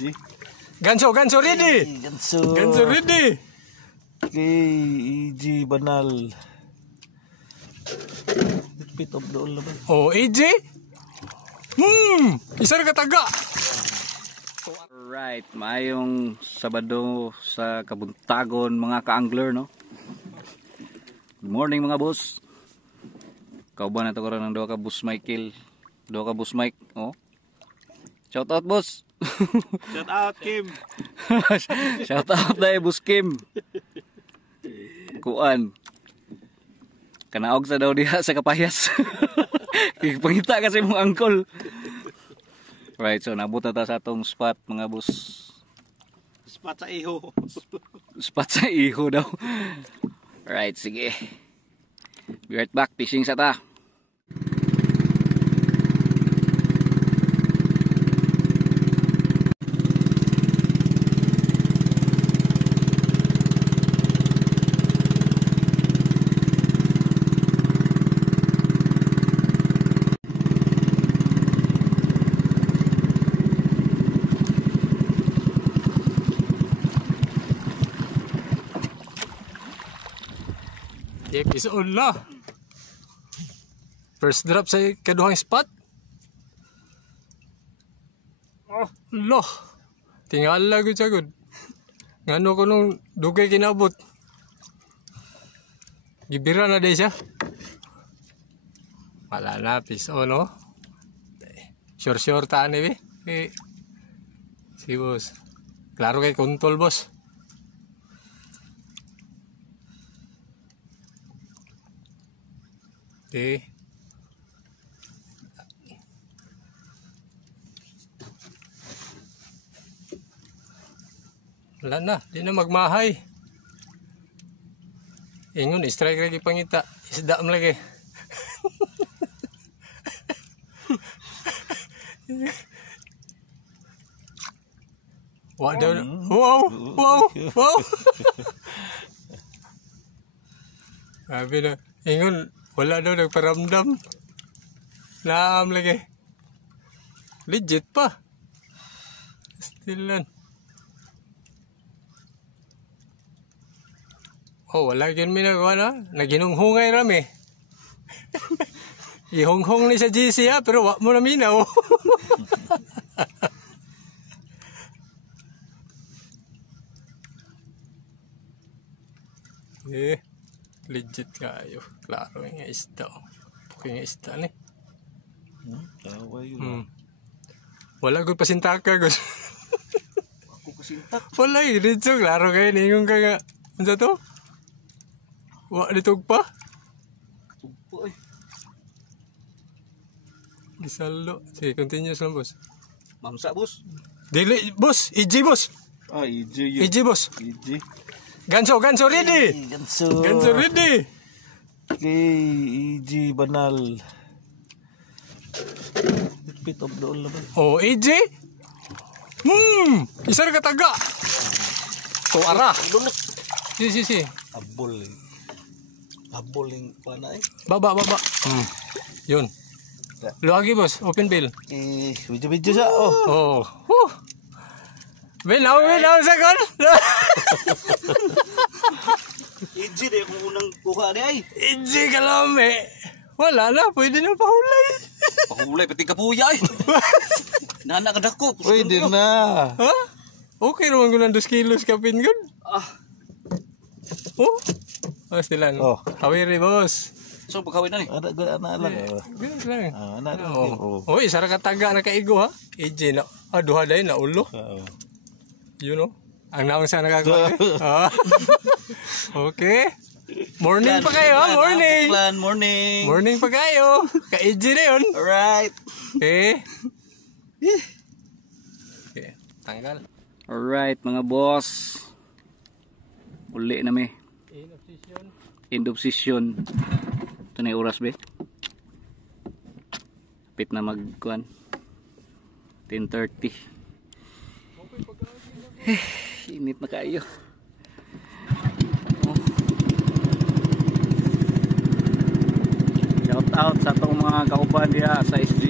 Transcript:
EG. Ganso ready. Ganso ready. Okay, EG banal. Bit of the all naman. Oh, EG. Isar ka taga. Alright, maayong Sabado sa Kabuntagon mga ka-angler, no? Good morning mga boss. Kauban na ito karoon ng 2 ka boss Michael. 2 ka boss Mike, oh. Shout out boss. Shout out Kim. Shout out dahil boss Kim. Kuan. Kanaog sa daw diha sa kapayas. Pangita kasi mong angkol. Right, so nabot na ta sa atong spot mga boss. Spot sa iho. Spot sa iho daw. Right, sige. Be right back, fishing sa ta. Is on na. First drop sa kaduhang spot. Oh, loh. Tingala gud sagud. Ngano ko nung dugay kinabot. Gibira na day siya. Wala na piso no. Sure ta ni be. Si boss. Klaro kay kontol boss. Okay. Wala na, di na magmahay. Ingon, strike lagi pangita. Isda mo lagi. Wow. Sabi na, ingon, wala daw nagparamdam. Naam lagi. Legit pa. Still lang. Oh, wala yun minagawa na. Naginunghungay rami. Ihonghong ni sa GC ha, pero wak mo na minaw. Legit kayo. Klaro yung isda. Puking isda ni. Wala ko pasintaka. Ako pasintak. Wala yun. Dito, klaro kayo. Ningon ka nga. Ano sa to? Wala ditog pa? Tugpo eh. Gisalo. Sige, continuous lang boss. Mamsa boss. Dili, boss. EG boss. Ah, EG yun. EG boss. EG. Ganso ready. Ganso ready. Okay, EG banal. Bit of the all naman. Oh, EG. Isar ka taga. Tuara. Si. Abol yung pana eh. Baba. Yun. Luagi boss, open bill. Okay, video siya. Oh. Winaw sa kon. EG deh kung unang kuha ni ay. EG kalame. Wala na, pwede na pahulay. Pahulay pati kapuya eh. Nana ka dako. Pwede na. Ha? Okay naman ko ng 2 kilos kapin gun. Oh. Stilan. Hawiri boss. So pagkawin na ni. Ana lang. Ganun lang. Ana lang. Oh, isa ra ka taga na kaigo ha. EG na. Duha day na ulo. You know. Ang naong sana nakakuha. Okay. Morning pa kayo, ha? Morning. Morning pa kayo. Ka-EG na yun. Alright. Okay. Tanggal. Alright mga boss. Uli na may. End of session. Ito na yung oras be. Pit na magkuhan. 10:30. Init na kayo. Shout out sa itong mga kauban diya sa SG